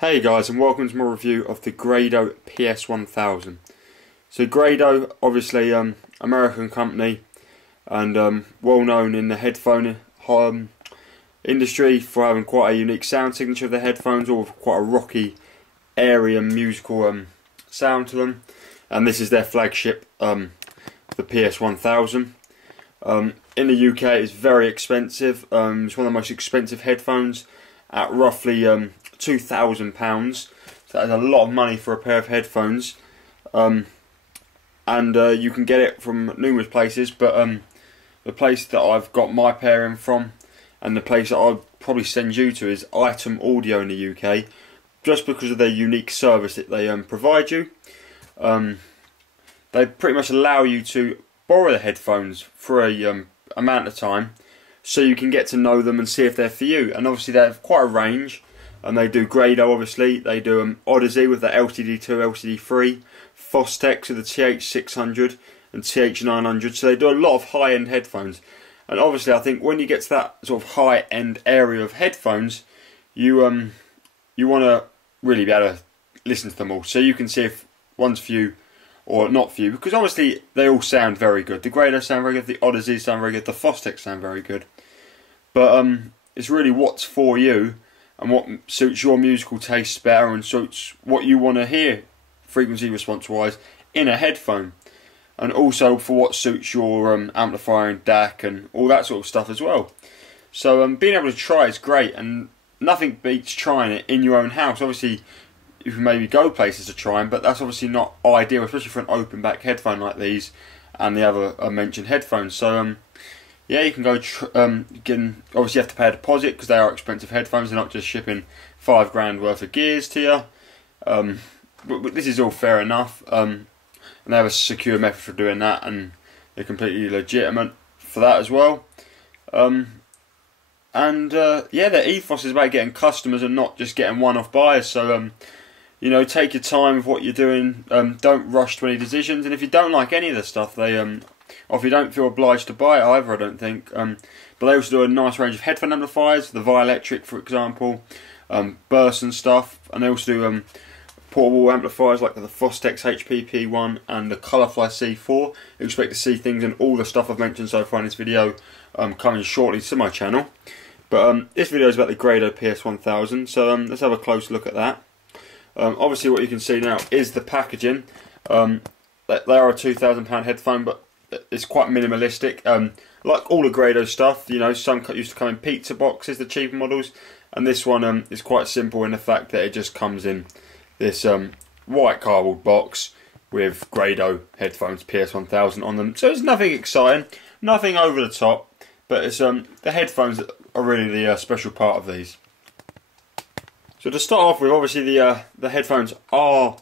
Hey guys, and welcome to my review of the Grado PS1000. So Grado, obviously American company, and well known in the headphone industry for having quite a unique sound signature of their headphones, or quite a rocky, airy and musical sound to them. And this is their flagship, the PS1000. In the UK it's very expensive. It's one of the most expensive headphones at roughly £2,000, so that is a lot of money for a pair of headphones, and you can get it from numerous places, but the place that I've got my pair in from, and the place that I'll probably send you to, is Item Audio in the UK, just because of their unique service that they provide you. They pretty much allow you to borrow the headphones for a amount of time, so you can get to know them and see if they're for you. And obviously they have quite a range, and they do Grado, obviously, they do Odyssey with the LCD2, LCD3, Fostex with the TH600 and TH900, so they do a lot of high-end headphones. And obviously I think when you get to that sort of high-end area of headphones, you want to really be able to listen to them all, so you can see if one's for you or not for you, because obviously they all sound very good. The Grado sound very good, the Odyssey sound very good, the Fostex sound very good, but it's really what's for you and what suits your musical tastes better and suits what you want to hear frequency response wise in a headphone, and also for what suits your amplifier and DAC and all that sort of stuff as well. So being able to try is great, and nothing beats trying it in your own house. Obviously you can maybe go places to try them, but that's obviously not ideal, especially for an open back headphone like these and the other mentioned headphones. So yeah, you can go. Obviously you have to pay a deposit because they are expensive headphones. They're not just shipping £5 grand worth of gears to you. But this is all fair enough, and they have a secure method for doing that, and they're completely legitimate for that as well. Yeah, their ethos is about getting customers and not just getting one-off buyers. So you know, take your time with what you're doing. Don't rush to any decisions, and if you don't like any of the stuff, they or if you don't feel obliged to buy it either, I don't think. But they also do a nice range of headphone amplifiers, the Electric, for example, bursts and stuff, and they also do portable amplifiers like the Fostex HPP1 and the Colourfly C4. You expect to see things and all the stuff I've mentioned so far in this video coming shortly to my channel. But this video is about the Grado PS1000, so let's have a close look at that. Obviously what you can see now is the packaging. They are a £2,000 headphone, but it's quite minimalistic. Like all the Grado stuff, you know, some used to come in pizza boxes, the cheaper models, and this one is quite simple in the fact that it just comes in this white cardboard box with Grado headphones PS1000 on them. So it's nothing exciting, nothing over the top, but it's the headphones that are really the special part of these. So to start off with, obviously the headphones are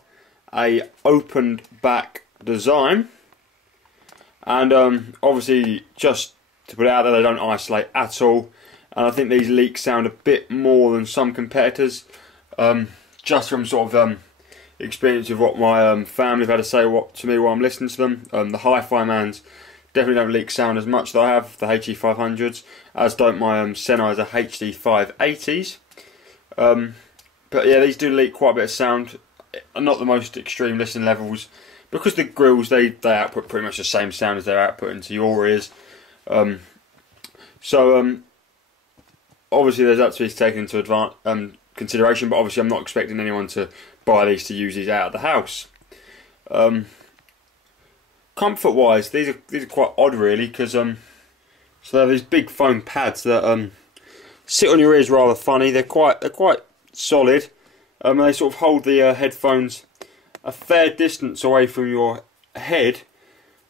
a opened back design, and obviously just to put it out there, they don't isolate at all, and I think these leaks sound a bit more than some competitors, just from sort of experience of what my family have had to say to me while I'm listening to them. The hi-fi mans definitely don't leak sound as much as I have, the HE500s, as don't my Sennheiser HD580s. But yeah, these do leak quite a bit of sound, not the most extreme listening levels, because the grills, they output pretty much the same sound as they're outputting to your ears. Obviously there's that to be taken into consideration, but obviously I'm not expecting anyone to buy these to use these out of the house. Comfort wise, these are quite odd really, because so they have these big foam pads that sit on your ears rather funny. They're quite solid. They sort of hold the headphones a fair distance away from your head,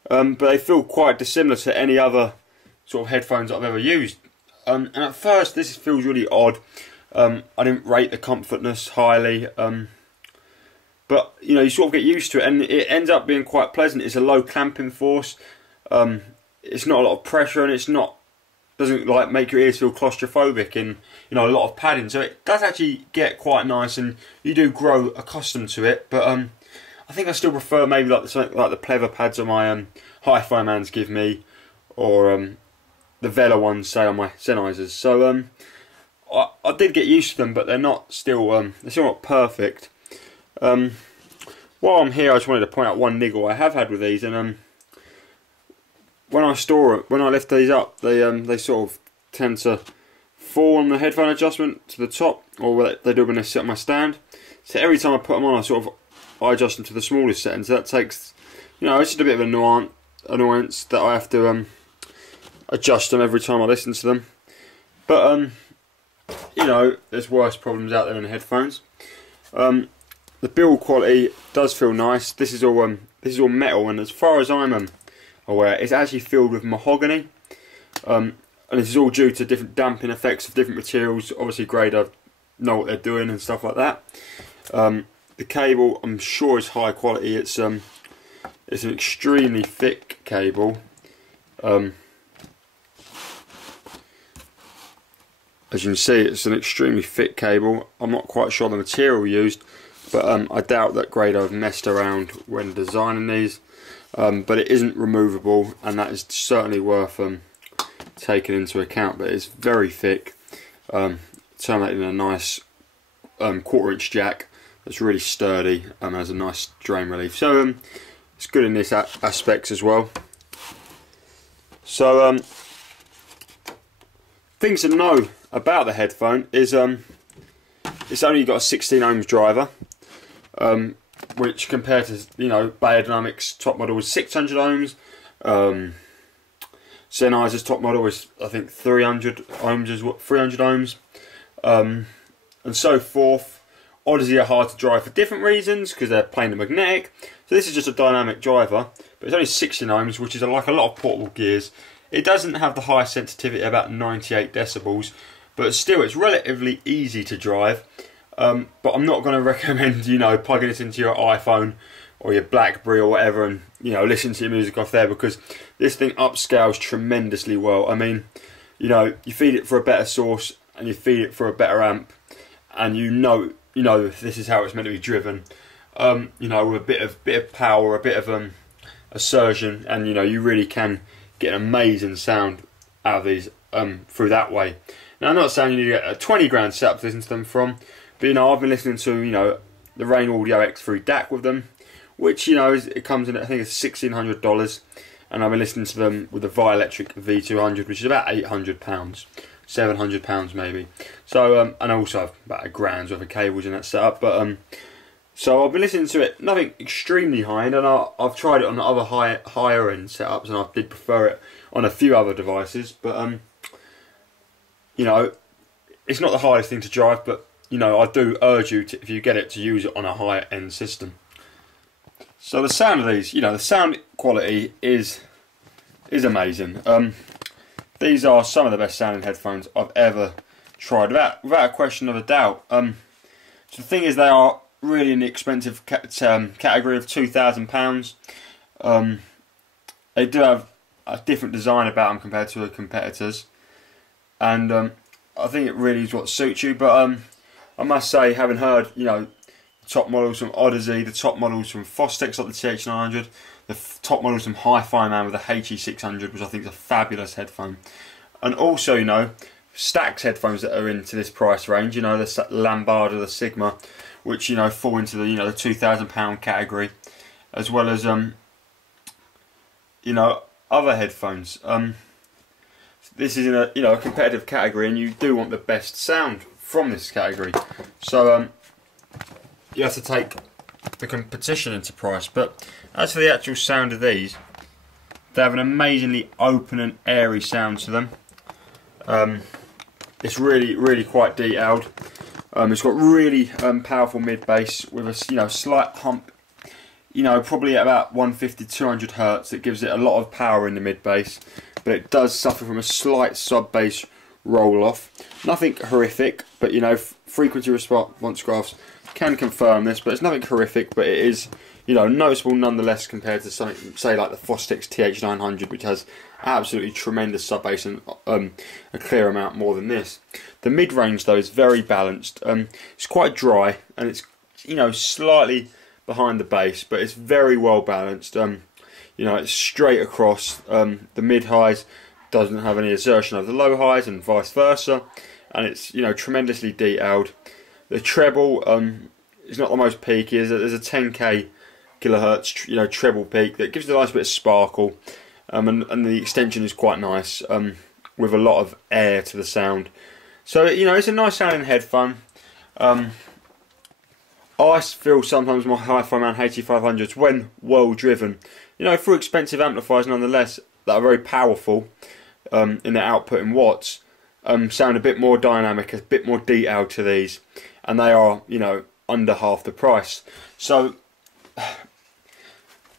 but they feel quite dissimilar to any other sort of headphones that I've ever used. And at first this feels really odd. I didn't rate the comfortness highly, but you know, you sort of get used to it, and it ends up being quite pleasant. It's a low clamping force. It's not a lot of pressure, and doesn't like make your ears feel claustrophobic, and you know, a lot of padding. So it does actually get quite nice, and you do grow accustomed to it. But I think I still prefer maybe like something like the pleather pads on my hi-fi mans give me, or the Vela ones say on my Sennheisers. So I did get used to them, but they're still not perfect. While I'm here, I just wanted to point out one niggle I have had with these, and when I lift these up, they sort of tend to fall on the headphone adjustment to the top, or they do when they sit on my stand. So every time I put them on, I adjust them to the smallest setting. So that takes, it's just a bit of an annoyance that I have to adjust them every time I listen to them. But there's worse problems out there in the headphones. The build quality does feel nice. This is all metal, and as far as I'm aware, it's actually filled with mahogany. And this is all due to different damping effects of different materials. Obviously, Grado know what they're doing and stuff like that. The cable, I'm sure, is high quality. It's an extremely thick cable. As you can see, it's an extremely thick cable. I'm not quite sure the material used, but I doubt that Grado have messed around when designing these. But it isn't removable, and that is certainly worth taking into account. But it's very thick, terminated in a nice 1/4-inch jack that's really sturdy and has a nice drain relief. So it's good in this aspects as well. So things to know about the headphone is it's only got a 16 ohms driver, which compared to Beyerdynamic's top model was 600 ohms. Sennheiser's top model is, I think, 300 ohms, and so forth. Odyssey are hard to drive for different reasons because they're plain and magnetic. So this is just a dynamic driver, but it's only 16 ohms, which is like a lot of portable gears. It doesn't have the high sensitivity, about 98 decibels, but still it's relatively easy to drive. But I'm not going to recommend plugging it into your iPhone or your BlackBerry or whatever and listen to your music off there, because this thing upscales tremendously well. I mean, you feed it for a better source and you feed it for a better amp, and this is how it's meant to be driven. With a bit of power, a bit of assertion, and you really can get an amazing sound out of these through that way. Now, I'm not saying you need to get a 20 grand setup to listen to them from, but I've been listening to the Rain Audio X3 DAC with them, which it comes in at, I think it's $1,600, and I've been listening to them with the Vielectric V200, which is about £800, £700 maybe. So and also have about a grand's worth of cables in that setup. But so I've been listening to it, nothing extremely high end, and I've tried it on the other higher end setups, and I did prefer it on a few other devices. But it's not the hardest thing to drive, but I do urge you to, if you get it, to use it on a higher end system. So the sound of these, the sound quality is amazing. These are some of the best sounding headphones I've ever tried, without a question of a doubt. So the thing is, they are really in the expensive category of £2,000. They do have a different design about them compared to the competitors, and I think it really is what suits you. But I must say, having heard top models from Odyssey, the top models from Fostex like the TH900, the top models from Hi-Fi Man with the HE600, which I think is a fabulous headphone, and also Stax headphones that are into this price range, the Lambada, the Sigma, which fall into the the £2,000 category, as well as other headphones. This is in a competitive category, and you do want the best sound from this category. So you have to take the competition into price. But as for the actual sound of these, they have an amazingly open and airy sound to them. It's really quite detailed. It's got really powerful mid bass with a slight hump, probably at about 150-200 Hz. It gives it a lot of power in the mid bass, but it does suffer from a slight sub bass roll off. Nothing horrific, but frequency response graphs can confirm this, but it's nothing horrific, but it is noticeable nonetheless compared to something, say, like the Fostex TH900, which has absolutely tremendous sub bass and a clear amount more than this. The mid range though is very balanced. It's quite dry, and it's slightly behind the bass, but it's very well balanced. It's straight across. The mid highs doesn't have any assertion of the low highs, and vice versa. and it's, you know, tremendously detailed. The treble is not the most peaky. There's a 10k kilohertz, you know, treble peak that gives it a nice bit of sparkle, and the extension is quite nice, with a lot of air to the sound. So, you know, it's a nice sounding headphone. I feel sometimes my Hi-Fi Man HE500s, when well driven, you know, for expensive amplifiers nonetheless, that are very powerful in their output in watts, sound a bit more dynamic, a bit more detailed to these, and they are, you know, under half the price. So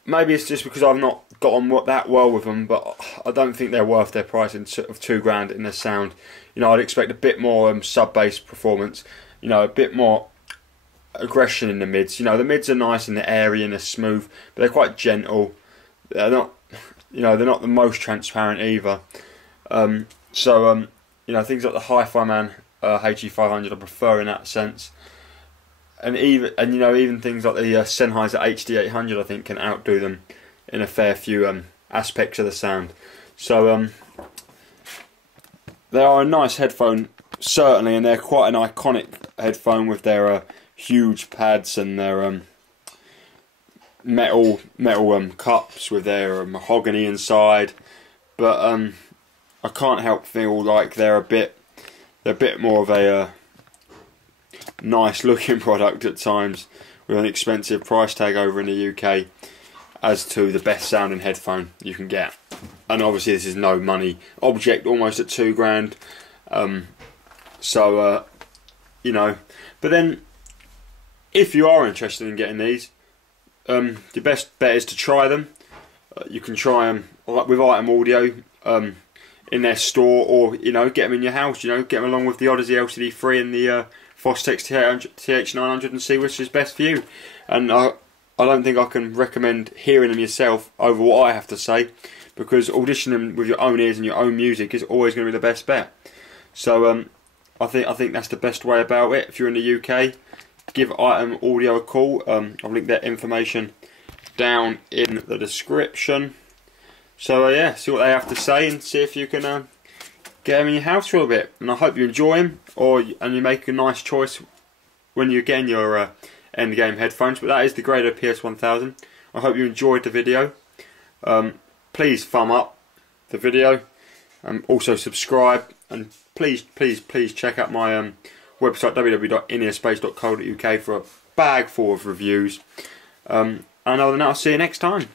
maybe it's just because I've not got on that well with them, but I don't think they're worth their price of £2 in their sound. You know, I'd expect a bit more sub-bass performance, you know, a bit more aggression in the mids. You know, the mids are nice and they're airy and they're smooth, but they're quite gentle. They're not, you know, they're not the most transparent either. You know, things like the Hi-Fi Man HE500 I prefer in that sense, and you know, even things like the Sennheiser HD800 I think can outdo them in a fair few aspects of the sound. So they are a nice headphone certainly, and they're quite an iconic headphone with their huge pads and their metal cups with their mahogany inside. But I can't help feel like they're a bit more of a nice looking product at times, with an expensive price tag over in the UK as to the best sounding headphone you can get. And obviously this is no money object, almost at £2 grand. You know, but then if you are interested in getting these, the best bet is to try them. You can try them with Item Audio in their store, or, you know, get them in your house. You know, get them along with the Odyssey LCD3 and the Fostex TH900 and see which is best for you. And I don't think I can recommend hearing them yourself over what I have to say, because auditioning with your own ears and your own music is always going to be the best bet. So I think that's the best way about it. If you're in the UK, give Item Audio a call. I'll link their information down in the description. So yeah, see what they have to say and see if you can get them in your house for a bit. And I hope you enjoy them, and you make a nice choice when you're getting your endgame headphones. But that is the Grado PS1000. I hope you enjoyed the video. Please thumb up the video, and also subscribe, and please check out my website www.inearspace.co.uk for a bag full of reviews. And other than that, I'll see you next time.